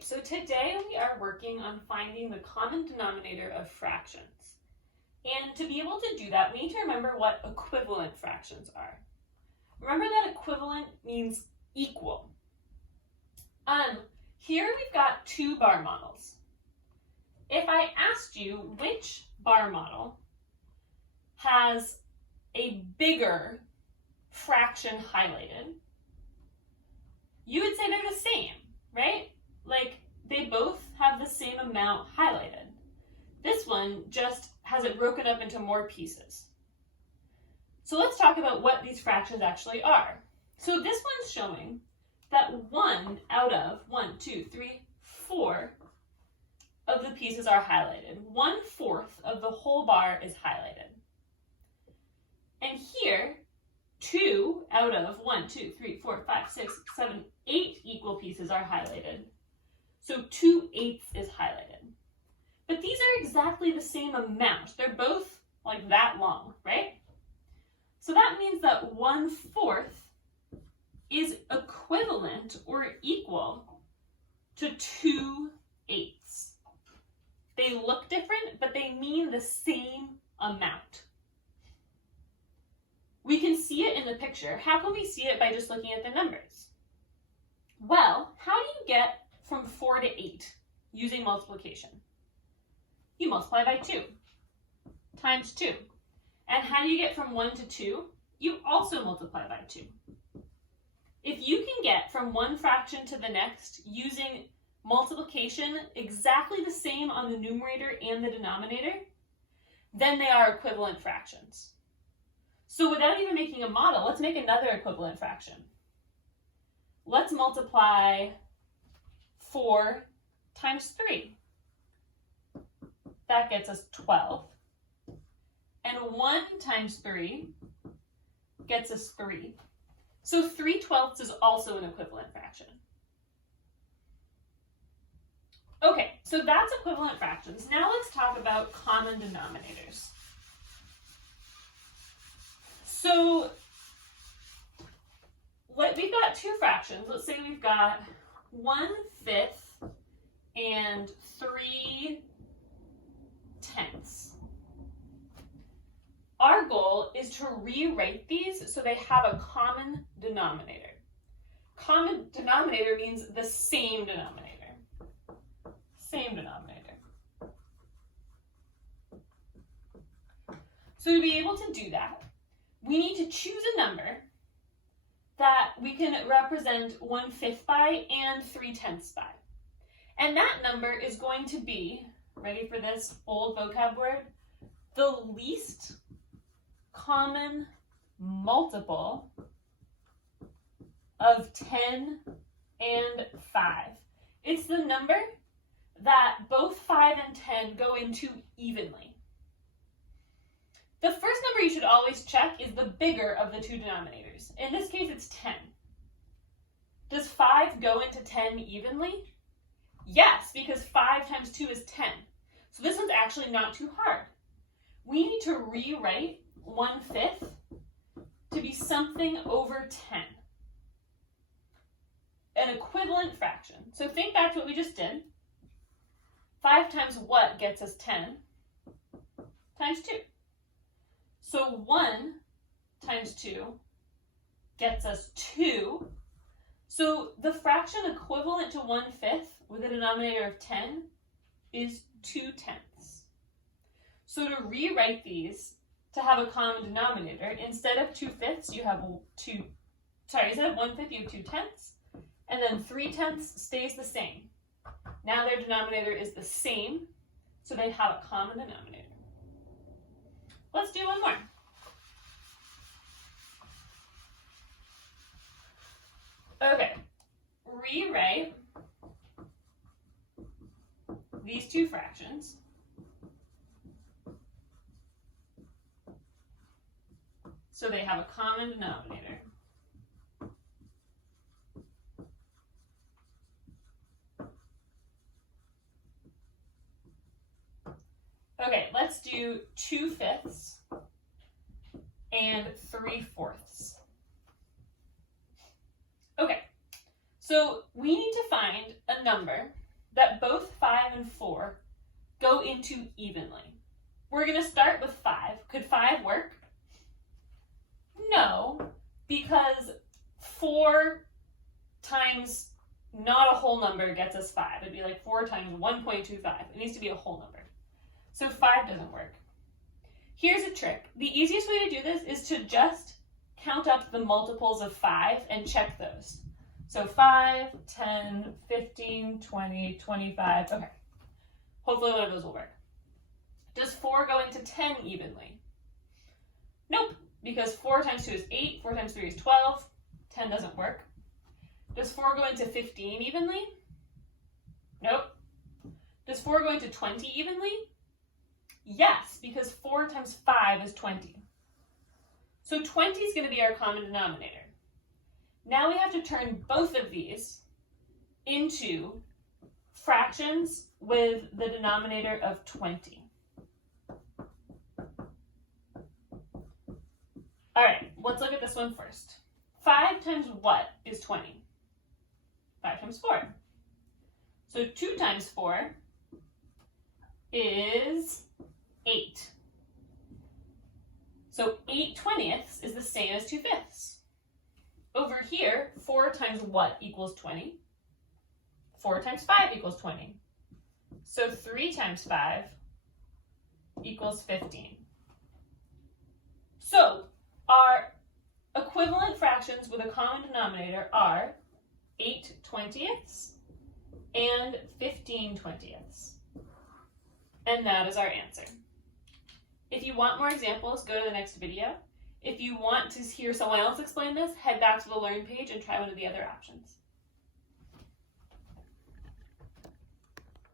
right, so today we are working on finding the common denominator of fractions. And to be able to do that, we need to remember what equivalent fractions are. Remember that equivalent means equal. Here we've got two bar models. If I asked you which bar model has a bigger fraction highlighted, you would say they're the same, right? Like they both have the same amount highlighted. This one just has it broken up into more pieces. So let's talk about what these fractions actually are. So this one's showing that 1 out of 4 of the pieces are highlighted. 1/4 of the whole bar is highlighted. And here, 2 out of 8 equal pieces are highlighted. So 2/8 is highlighted. But these are exactly the same amount. They're both like that long, right? So that means that 1/4 is equivalent or equal to 2/8. They look different, but they mean the same amount. We can see it in the picture. How can we see it by just looking at the numbers? Well, how do you get from 4 to 8 using multiplication? You multiply by 2 times 2. And how do you get from 1 to 2? You also multiply by 2. If you can get from one fraction to the next using multiplication exactly the same on the numerator and the denominator, then they are equivalent fractions. So without even making a model, let's make another equivalent fraction. Let's multiply 4 times 3. That gets us 12. And 1 times 3 gets us 3. So 3/12 is also an equivalent fraction. Okay, so that's equivalent fractions. Now let's talk about common denominators. So we've got two fractions. Let's say we've got 1/5 and 3/10. Our goal is to rewrite these so they have a common denominator. Common denominator means the same denominator. Same denominator. So to be able to do that, we need to choose a number that we can represent 1/5 by and 3/10 by. And that number is going to be, ready for this old vocab word, the least common multiple of 10 and 5. It's the number that both 5 and 10 go into evenly. The first number you should always check is the bigger of the two denominators. In this case, it's 10. Does 5 go into 10 evenly? Yes, because 5 times 2 is 10. So this one's actually not too hard. We need to rewrite 1/5 to be something over 10. An equivalent fraction. So think back to what we just did. 5 times what gets us 10? Times 2. So 1 times 2 gets us 2. So the fraction equivalent to 1/5 with a denominator of 10 is 2/10. So to rewrite these to have a common denominator, instead of 2/5 you have instead of 1/5 you have 2/10, and then 3/10 stays the same. Now their denominator is the same, so they have a common denominator. Let's do one more. Okay, rewrite these two fractions so they have a common denominator. Okay, let's do 2/5 and 3/4. Okay, so we need to find a number that both 5 and 4 go into evenly. We're going to start with 5. Could 5 work? No, because 4 times not a whole number gets us 5. It'd be like 4 times 1.25. It needs to be a whole number. So 5 doesn't work. Here's a trick. The easiest way to do this is to just count up the multiples of 5 and check those. So 5, 10, 15, 20, 25. Okay. Hopefully one of those will work. Does 4 go into 10 evenly? Nope, because 4 times 2 is 8, 4 times 3 is 12. 10 doesn't work. Does 4 go into 15 evenly? Nope. Does 4 go into 20 evenly? Yes, because 4 times 5 is 20. So 20 is going to be our common denominator. Now we have to turn both of these into fractions with the denominator of 20. All right, let's look at this one first. 5 times what is 20? 5 times 4. So 2 times 4 is 8. So 8/20 is the same as 2/5. Over here, 4 times what equals 20? 4 times 5 equals 20. So 3 times 5 equals 15. So our equivalent fractions with a common denominator are 8/20 and 15/20. And that is our answer. If you want more examples, go to the next video. If you want to hear someone else explain this, head back to the Learn page and try one of the other options.